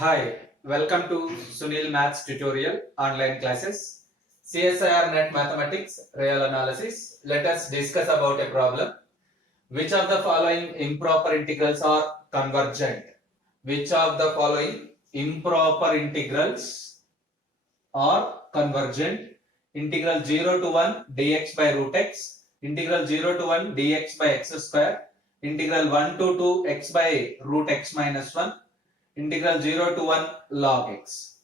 Hi, welcome to Sunil Maths tutorial online classes. CSIR Net Mathematics Real Analysis. Let us discuss about a problem. Which of the following improper integrals are convergent? Which of the following improper integrals are convergent? Integral 0 to 1 dx by root x, integral 0 to 1 dx by x square, integral 1 to 2 x by root x minus 1, integral 0 to 1 log x.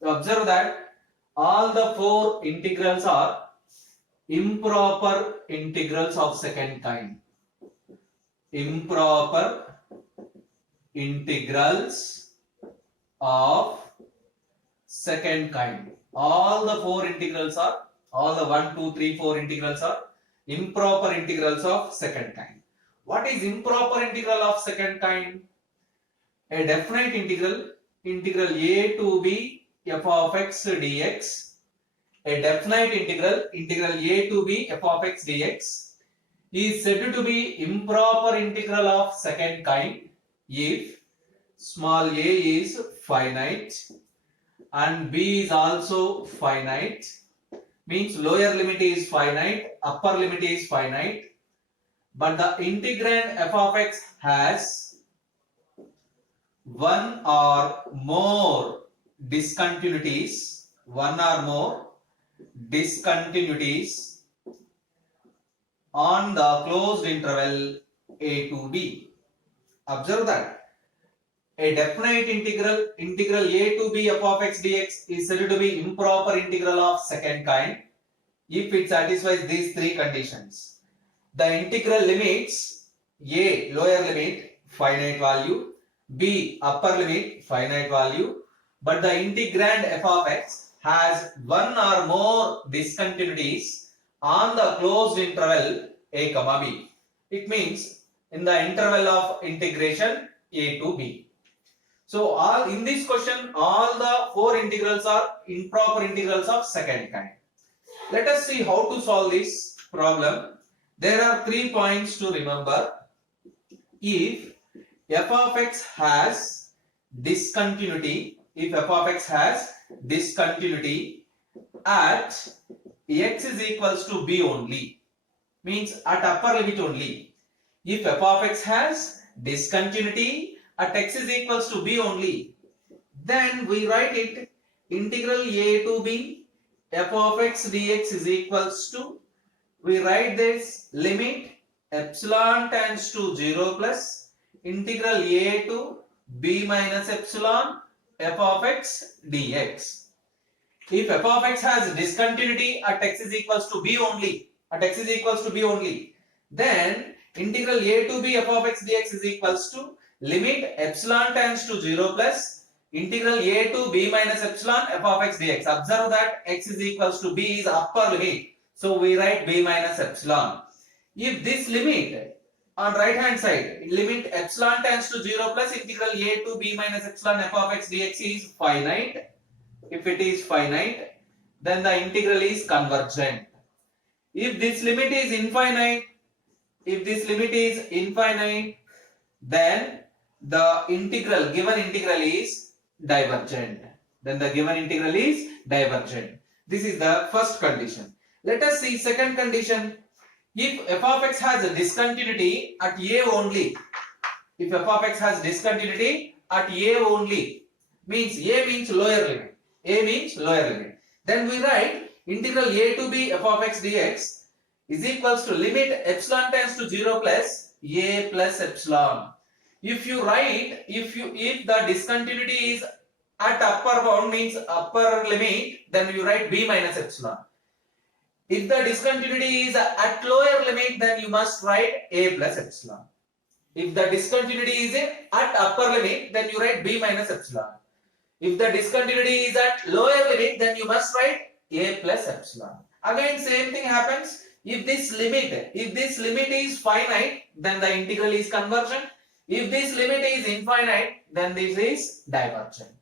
So observe that all the four integrals are improper integrals of second kind. Improper integrals of second kind. All the four integrals are, all the 1, 2, 3, 4 integrals are improper integrals of second kind. What is improper integral of second kind? A definite integral, integral a to b f of x dx, a definite integral, integral a to b f of x dx is said to be improper integral of second kind if small a is finite and b is also finite, means lower limit is finite, upper limit is finite, but the integrand f of x has one or more discontinuities, on the closed interval a to b. Observe that a definite integral, integral a to b f of x dx is said to be improper integral of second kind if it satisfies these three conditions. The integral limits a lower limit finite value, b upper limit finite value, but the integrand f of x has one or more discontinuities on the closed interval a comma b. It means in the interval of integration a to b. So all in this question all the four integrals are improper integrals of second kind. Let us see how to solve this problem. There are 3 points to remember. If f of x has discontinuity, at x is equals to b only, means at upper limit only. If f of x has discontinuity at x is equals to b only, then we write it integral a to b f of x dx is equals to, we write this limit epsilon tends to 0 plus integral a to b minus epsilon f of x dx. If f of x has discontinuity at x is equals to b only, then integral a to b f of x dx is equals to limit epsilon tends to 0 plus integral a to b minus epsilon f of x dx. Observe that x is equals to b is upper limit, so we write b minus epsilon. If this limit on right hand side, limit epsilon tends to 0 plus integral a to b minus epsilon f of x dx is finite. If it is finite, then the integral is convergent. If this limit is infinite, then the given integral is divergent. This is the first condition. Let us see second condition. If f of x has a discontinuity at a only, means a means lower limit, then we write integral a to b f of x dx is equals to limit epsilon tends to 0 plus a plus epsilon. If the discontinuity is at upper bound, means upper limit, then you write b minus epsilon. If the discontinuity is at lower limit, then you must write a plus epsilon. If the discontinuity is at upper limit, then you write b minus epsilon. If the discontinuity is at lower limit, then you must write a plus epsilon. Again same thing happens. If this limit is finite, then the integral is convergent. If this limit is infinite, then this is divergent.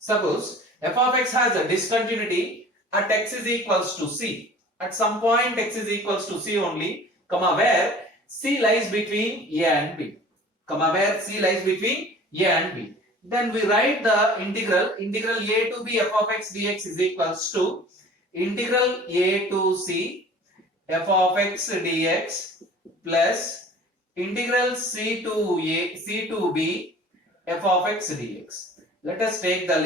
Suppose f of x has a discontinuity at x is equals to c. At some point x is equals to c only, where c lies between a and b. Then we write the integral a to b f of x dx is equals to integral a to c f of x dx plus integral c to b f of x dx. Let us take the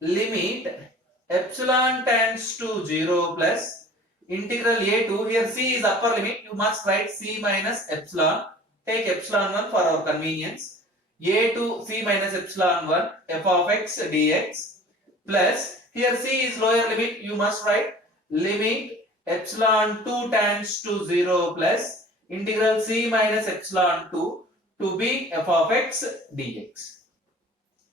limit epsilon tends to 0 plus integral a to, here c is upper limit, you must write c minus epsilon, take epsilon 1 for our convenience, a to c minus epsilon 1 f of x dx plus, here c is lower limit, you must write limit epsilon 2 tends to 0 plus integral c minus epsilon 2 to b f of x dx.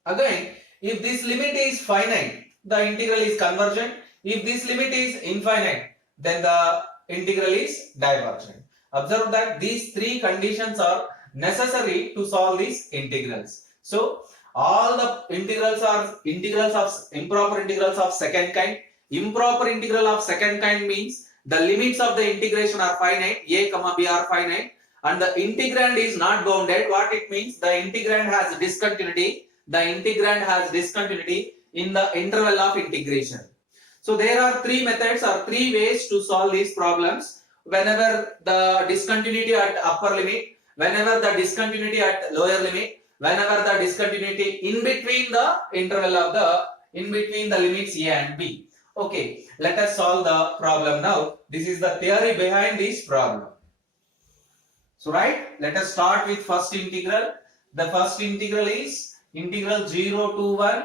Again, if this limit is finite, the integral is convergent. If this limit is infinite, then the integral is divergent. Observe that these three conditions are necessary to solve these integrals. So, all the integrals are improper integrals of second kind. Improper integral of second kind means the limits of the integration are finite, a comma b are finite, and the integrand is not bounded. What it means? The integrand has discontinuity. The integrand has discontinuity in the interval of integration. So there are three methods or three ways to solve these problems. Whenever the discontinuity at upper limit, whenever the discontinuity at lower limit, whenever the discontinuity in between the interval of in between the limits a and b. Okay, let us solve the problem now. This is the theory behind this problem. So right, let us start with first integral. The first integral is integral 0 to 1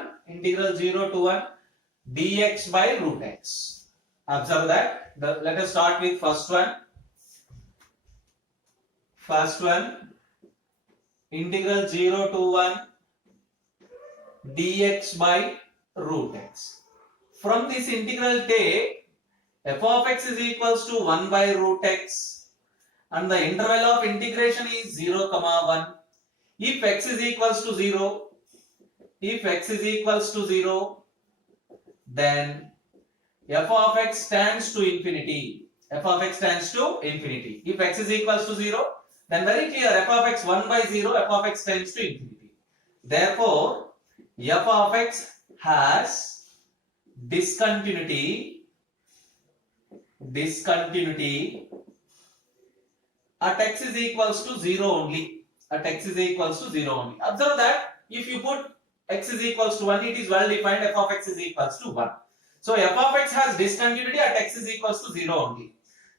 dx by root x. Observe that. Let us start with first one. First one, integral 0 to 1 dx by root x. From this integral take f of x is equals to 1 by root x and the interval of integration is 0, 1. If x is equals to 0, then f of x tends to infinity. F of x tends to infinity. If x is equals to 0, then very clear, f of x 1 by 0, f of x tends to infinity. Therefore, f of x has discontinuity at x is equals to 0 only. Observe that if you put x is equals to 1, it is well defined, f of x is equals to 1. So f of x has discontinuity at x is equals to 0 only.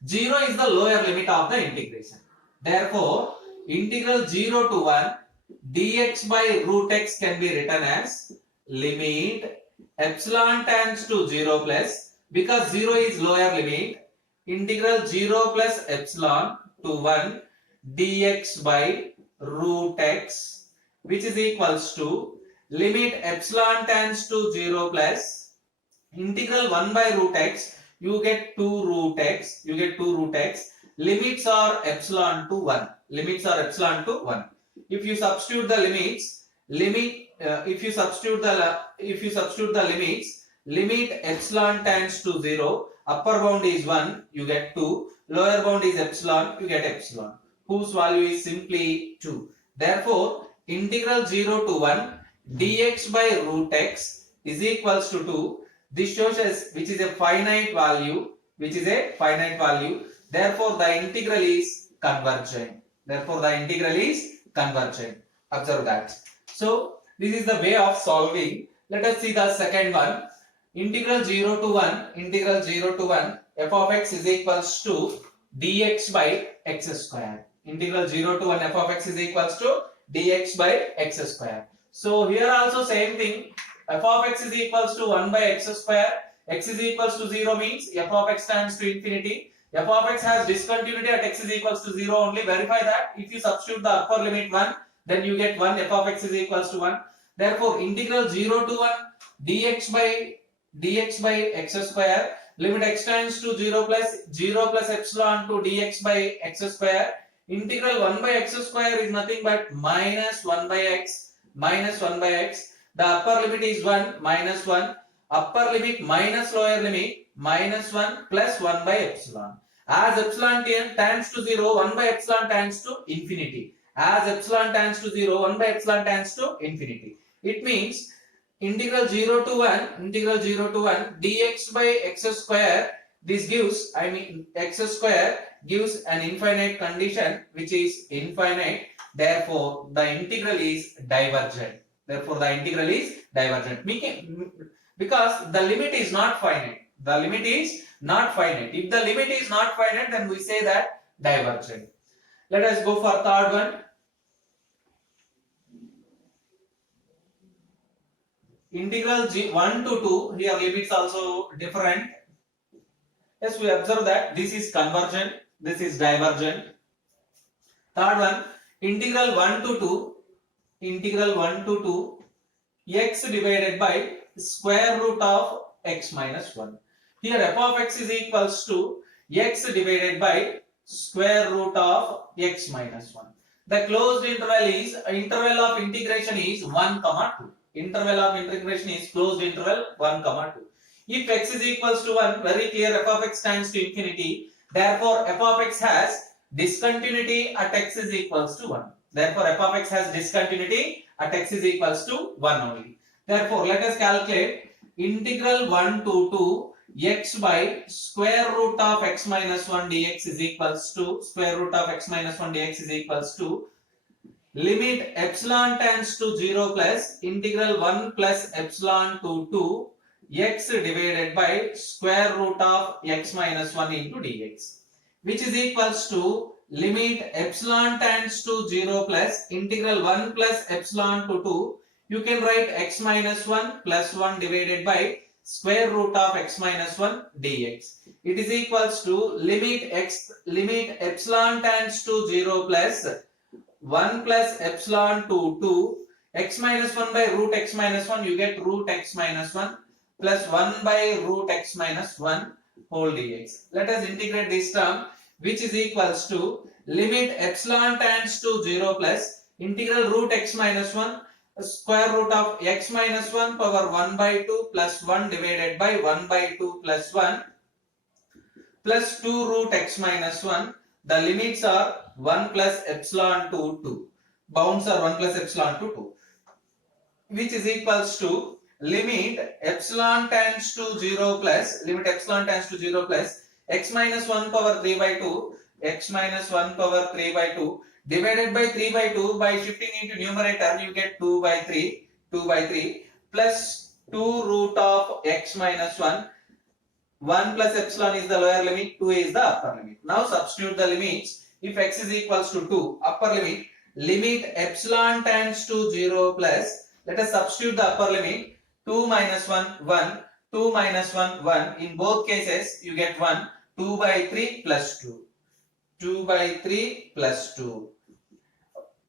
0 is the lower limit of the integration. Therefore, integral 0 to 1 dx by root x can be written as limit epsilon tends to 0 plus, because 0 is lower limit, integral 0 plus epsilon to 1 dx by root x, which is equals to limit epsilon tends to 0 plus integral 1 by root x, you get 2 root x, limits are epsilon to 1. If you substitute the limits, limit epsilon tends to 0, upper bound is 1, you get 2, lower bound is epsilon, you get epsilon, whose value is simply 2. Therefore, integral 0 to 1 dx by root x is equals to 2. This shows us which is a finite value. Therefore, the integral is convergent. Observe that. So, this is the way of solving. Let us see the second one. Integral 0 to 1 f of x is equals to dx by x square. Integral 0 to 1 f of x is equals to dx by x square. So, here also same thing. F of x is equals to 1 by x square. X is equals to 0 means f of x tends to infinity. F of x has discontinuity at x is equals to 0 only. Verify that. If you substitute the upper limit 1, then you get 1. F of x is equals to 1. Therefore, integral 0 to 1 dx by x square, limit x tends to 0 plus epsilon to dx by x square. Integral 1 by x square is nothing but minus 1 by x. The upper limit is 1, minus 1. Upper limit minus lower limit, minus 1 plus 1 by epsilon. As epsilon tends to 0, 1 by epsilon tends to infinity. As epsilon tends to 0, 1 by epsilon tends to infinity. It means integral 0 to 1 dx by x square. This gives, I mean, x square gives an infinite condition which is infinite. Therefore, the integral is divergent. Therefore, the integral is divergent. Because the limit is not finite. The limit is not finite. If the limit is not finite, then we say that divergent. Let us go for third one. Integral 1 to 2, here limits also different. Yes, we observe that this is convergent, this is divergent. Third one, integral 1 to 2, x divided by square root of x minus 1. Here f of x is equals to x divided by square root of x minus 1. The closed interval of integration is 1 comma 2. Interval of integration is closed interval 1 comma 2. If x is equals to 1, very clear, f of x tends to infinity. Therefore, f of x has discontinuity at x is equals to 1. Therefore, f of x has discontinuity at x is equals to 1 only. Therefore, let us calculate integral 1 to 2 x by square root of x minus 1 dx is equals to square root of x minus 1 dx is equals to limit epsilon tends to 0 plus integral 1 plus epsilon to 2 x divided by square root of x minus 1 into dx, which is equals to limit epsilon tends to 0 plus integral 1 plus epsilon to 2. You can write x minus 1 plus 1 divided by square root of x minus 1 dx. It is equals to limit epsilon tends to 0 plus 1 plus epsilon to 2 x minus 1 by root x minus 1, you get root x minus 1 plus 1 by root x minus 1 whole dx. Let us integrate this term, which is equals to limit epsilon tends to 0 plus integral root x minus 1 square root of x minus 1 power 1 by 2 plus 1 divided by 1 by 2 plus 1 plus 2 root x minus 1. The limits are 1 plus epsilon to 2. Bounds are 1 plus epsilon to 2. Which is equals to limit epsilon tends to 0 plus x minus 1 power 3 by 2 divided by 3 by 2 by shifting into numerator you get 2 by 3 plus 2 root of x minus 1. 1 plus epsilon is the lower limit, 2 is the upper limit. Now substitute the limits. If x is equals to 2, upper limit epsilon tends to 0 plus, let us substitute the upper limit, 2 minus 1, 1, 2 minus 1, 1. In both cases, you get 1, 2 by 3 plus 2. 2 by 3 plus 2.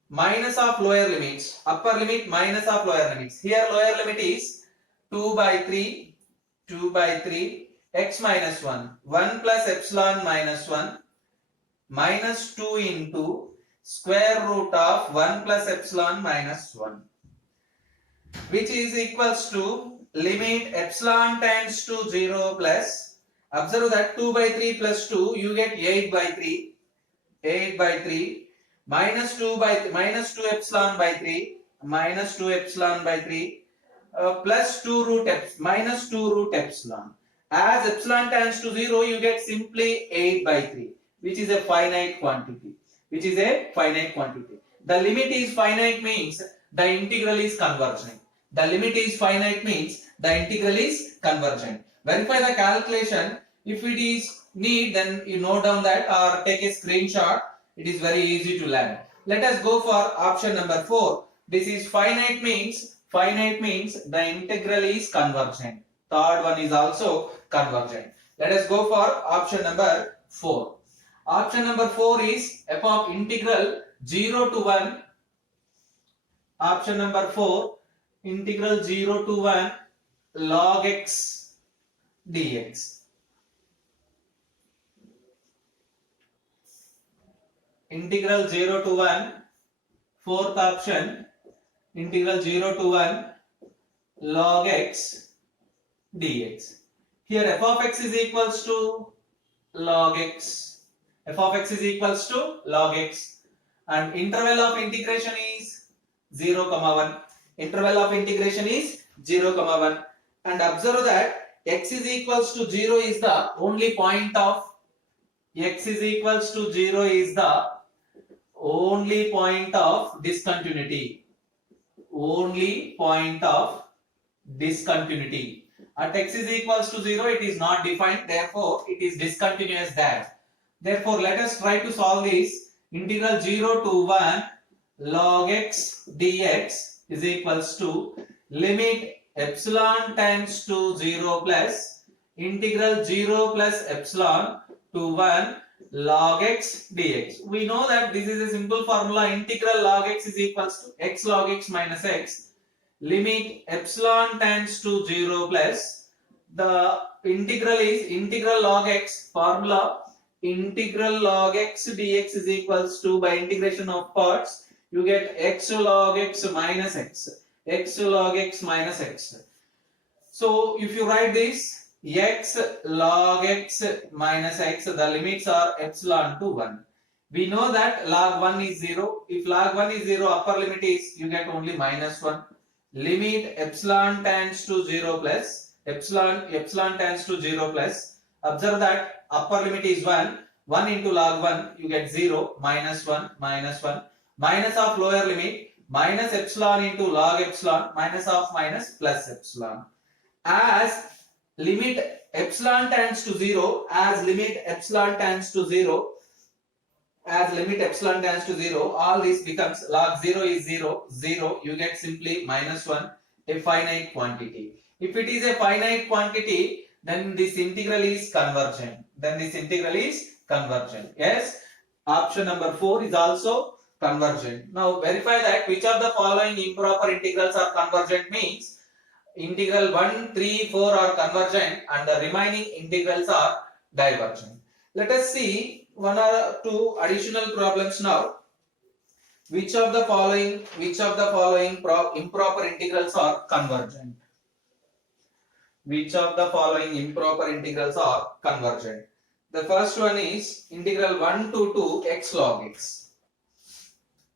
Minus of lower limits, upper limit minus of lower limits. Here lower limit is 2 by 3, x minus 1, 1 plus epsilon minus 1 minus 2 into square root of 1 plus epsilon minus 1, which is equals to limit epsilon tends to 0 plus, observe that 2 by 3 plus 2 you get 8 by 3 minus 2 epsilon by 3 plus 2 root minus 2 root epsilon. As epsilon tends to 0, you get simply 8 by 3, which is a finite quantity. The limit is finite means the integral is convergent. Verify the calculation. If it is need, then you note down that or take a screenshot. It is very easy to learn. Let us go for option number 4. This is finite means the integral is convergent. Third one is also convergent. Let us go for option number 4. Option number 4 is f of integral 0 to 1. Option number 4, integral 0 to 1 log x dx. Integral 0 to 1, fourth option, integral 0 to 1 log x dx. Here f of x is equals to log x. And interval of integration is 0, 1. Interval of integration is 0, 1. And observe that x is equals to 0 is the only point of x is equals to 0 is the only point of discontinuity. Only point of discontinuity. At x is equals to 0, it is not defined, therefore it is discontinuous there. Therefore, let us try to solve this. Integral 0 to 1 log x dx is equals to limit epsilon tends to 0 plus integral 0 plus epsilon to 1 log x dx. We know that this is a simple formula. Integral log x is equals to x log x minus x. Limit epsilon tends to 0 plus the integral is integral log x formula. Integral log x dx is equals to, by integration of parts, you get x log x minus x. X log x minus x. So if you write this x log x minus x, the limits are epsilon to 1. We know that log 1 is 0. If log 1 is 0, upper limit is, you get only minus 1. Limit epsilon tends to 0 plus epsilon tends to 0 plus. Observe that upper limit is 1. 1 into log 1, you get 0, minus 1, minus 1. Minus of lower limit, minus epsilon into log epsilon, minus of minus plus epsilon. As limit epsilon tends to 0, as limit epsilon tends to 0, all this becomes log 0 is 0, 0, you get simply minus 1, a finite quantity. If it is a finite quantity, then this integral is convergent. Yes, option number 4 is also convergent. Now verify that which of the following improper integrals are convergent means integral 1, 3, 4 are convergent and the remaining integrals are divergent. Let us see one or two additional problems now. Which of the following improper integrals are convergent? Which of the following improper integrals are convergent? The first one is integral 1 to 2 x log x.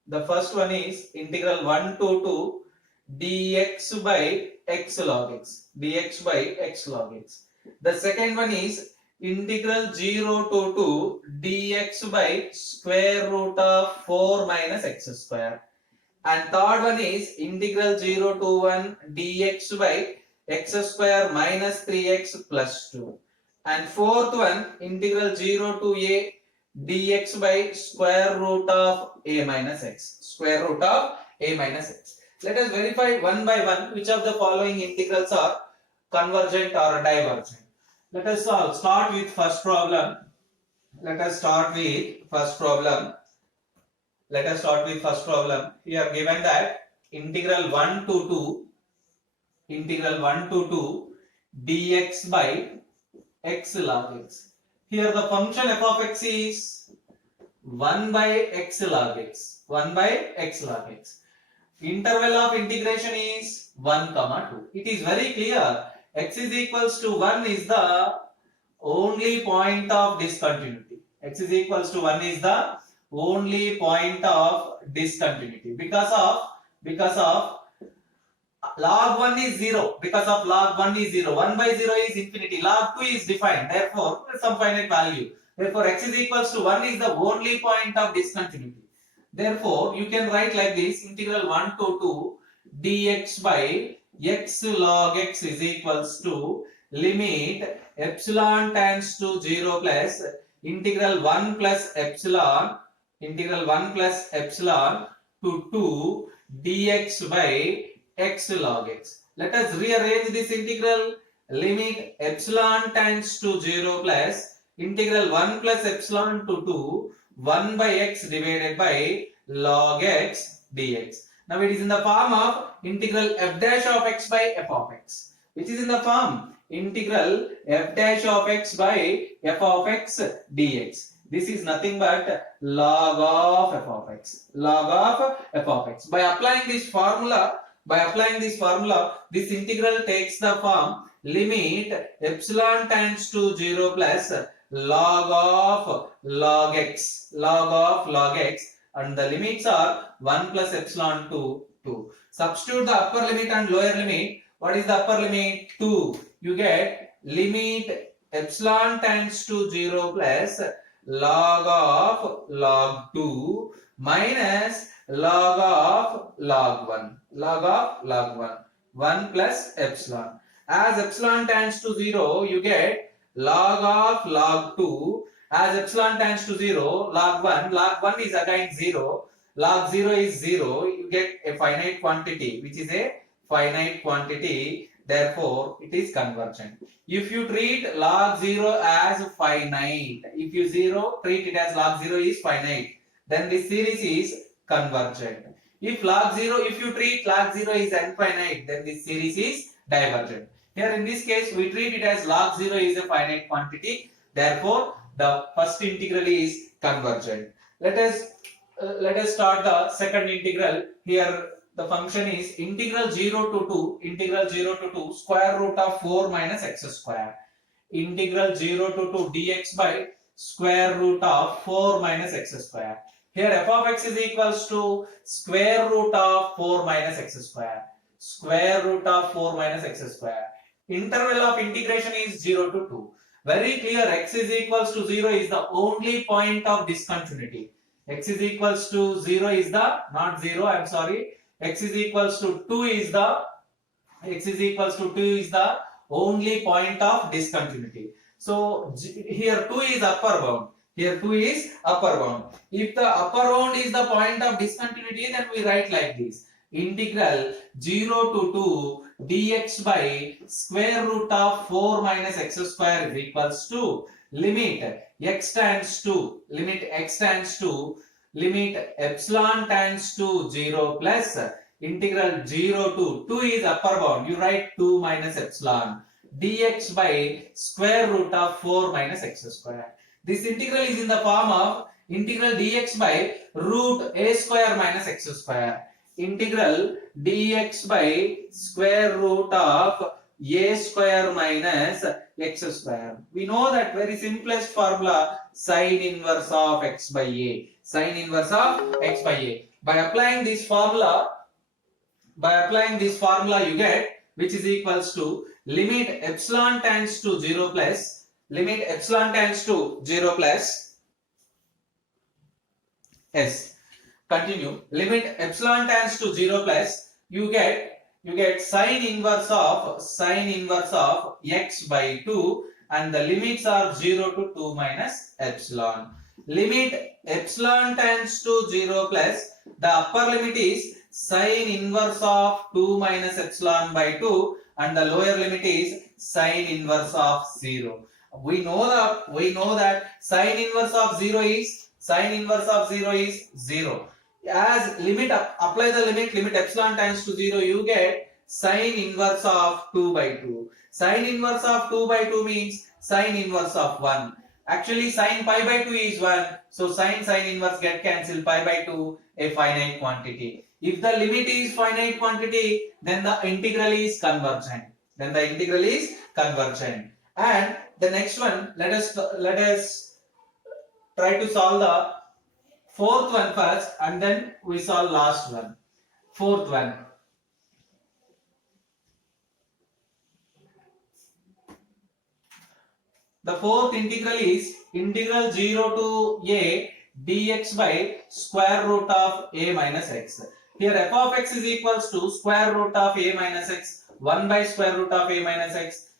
The first one is integral 1 to 2 dx by x log x. The second one is integral 0 to 2 dx by square root of 4 minus x square. And third one is integral 0 to 1 dx by x square minus 3x plus 2. And fourth one, integral 0 to a dx by square root of a minus x. Let us verify one by one which of the following integrals are convergent or divergent. Let us solve. Start with first problem. Here given that integral 1 to 2 dx by x log x. Here the function f of x is 1 by x log x. Interval of integration is 1, 2. It is very clear. X is equals to 1 is the only point of discontinuity. Because of log 1 is 0. 1 by 0 is infinity. Log 2 is defined. Therefore, some finite value. Therefore, x is equals to 1 is the only point of discontinuity. Therefore, you can write like this: integral 1 to 2 dx by x log x is equals to limit epsilon tends to 0 plus integral 1 plus epsilon to 2 dx by x log x. Let us rearrange this integral. Limit epsilon tends to 0 plus integral 1 plus epsilon to 2 1 by x divided by log x dx. Now it is in the form of integral f dash of x by f of x, which is in the form integral f dash of x by f of x dx. This is nothing but log of f of x. By applying this formula, this integral takes the form limit epsilon tends to 0 plus log of log x, and the limits are 1 plus epsilon to 2. Substitute the upper limit and lower limit. What is the upper limit? 2. You get limit epsilon tends to 0 plus log of log 2 minus log of log 1. Log of log 1. 1 plus epsilon. As epsilon tends to 0, you get log of log 2. As epsilon tends to 0, log 1. Log 1 is again 0. Log 0 is 0. You get a finite quantity, which is a finite quantity. Therefore, it is convergent. If you treat log 0 as finite, if you treat it as log 0 is finite, then this series is convergent. If you treat log 0 is infinite, then this series is divergent. Here in this case, we treat it as log 0 is a finite quantity. Therefore, the first integral is convergent. Let us start the second integral. Here the function is integral 0 to 2 square root of 4 minus x square. Integral 0 to 2 dx by square root of 4 minus x square. Here f of x is equals to square root of 4 minus x square. Square root of 4 minus x square. Interval of integration is 0 to 2. Very clear, x is equals to 0 is the only point of discontinuity. X is equals to 0 is the, not 0, I am sorry. X is equals to 2 is the only point of discontinuity. So here 2 is upper bound. Here 2 is upper bound. If the upper bound is the point of discontinuity, then we write like this. Integral 0 to 2 dx by square root of 4 minus x square is equals to limit x tends to limit epsilon tends to 0 plus integral 0 to 2 is upper bound. You write 2 minus epsilon dx by square root of 4 minus x square. This integral is in the form of integral dx by root a square minus x square. Integral dx by square root of a square minus x square. We know that very simplest formula, sine inverse of x by a. Sine inverse of x by a. By applying this formula you get, which is equals to limit epsilon tends to 0 plus s. Continue. Limit epsilon tends to 0 plus, you get sine inverse of x by 2, and the limits are 0 to 2 minus epsilon. Limit epsilon tends to 0 plus, the upper limit is sine inverse of 2 minus epsilon by 2, and the lower limit is sine inverse of 0. We know that sine inverse of 0 is 0. As apply the limit epsilon tends to 0, you get sine inverse of 2 by 2. Sine inverse of 2 by 2 means sine inverse of 1. Actually, sine pi by 2 is 1. So sine inverse get cancelled, pi by 2 a finite quantity. If the limit is finite quantity, then the integral is convergent. And the next one, let us try to solve the fourth one first, and then we solve last one. Fourth one. The fourth integral is integral 0 to a dx by square root of a minus x. Here f of x is equals to square root of a minus x, 1 by square root of a minus x.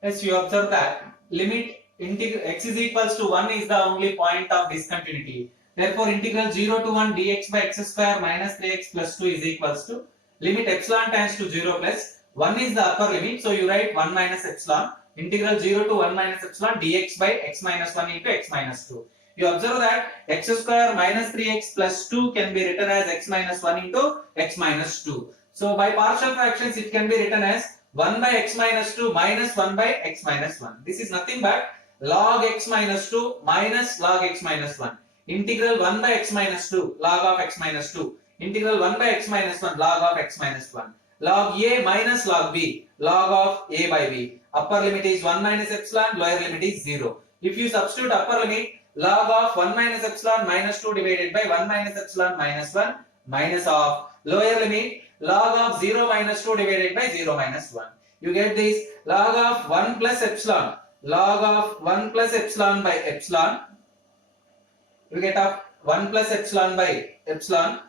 As you observe that limit x is equals to 1 is the only point of discontinuity. Therefore, integral 0 to 1 dx by x square minus 3x plus 2 is equals to limit epsilon tends to 0 plus 1 is the upper limit. So you write 1 minus epsilon. Integral 0 to 1 minus epsilon dx by x minus 1 into x minus 2. You observe that x square minus 3x plus 2 can be written as x minus 1 into x minus 2. So by partial fractions it can be written as 1 by x minus 2 minus 1 by x minus 1. This is nothing but log x minus 2 minus log x minus 1. Integral 1 by x minus 2 log of x minus 2. Integral 1 by x minus 1 log of x minus 1. Log a minus log b log of a by b. Upper limit is 1 minus epsilon, lower limit is 0. If you substitute upper limit, log of 1 minus epsilon minus 2 divided by 1 minus epsilon minus 1 minus of lower limit log of 0 minus 2 divided by 0 minus 1. You get this log of 1 plus epsilon, log of 1 plus epsilon by epsilon. You get of 1 plus epsilon by epsilon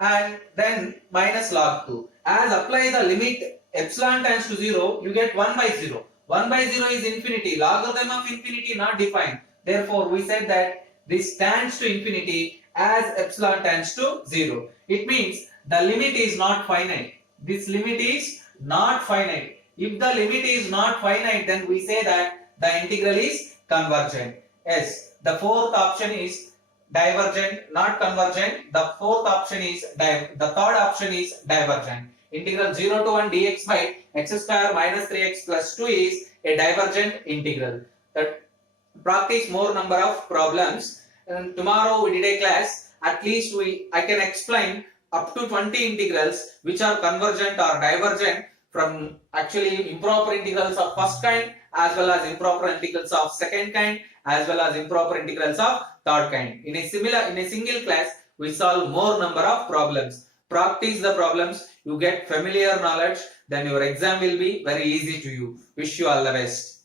and then minus log 2. As apply the limit epsilon tends to 0, you get 1 by 0. 1 by 0 is infinity. Logarithm of infinity not defined. Therefore, we said that this tends to infinity as epsilon tends to 0. It means the limit is not finite. This limit is not finite. If the limit is not finite, then we say that the integral is convergent. Yes, the fourth option is divergent, not convergent. The fourth option is the third option is divergent. Integral 0 to 1 dx by x square minus 3x plus 2 is a divergent integral. That practice more number of problems. And tomorrow we did a class. At least I can explain up to 20 integrals which are convergent or divergent from actually improper integrals of first kind as well as improper integrals of second kind as well as improper integrals of third kind. In a single class we solve more number of problems. Practice the problems, you get familiar knowledge, then your exam will be very easy to you. Wish you all the best.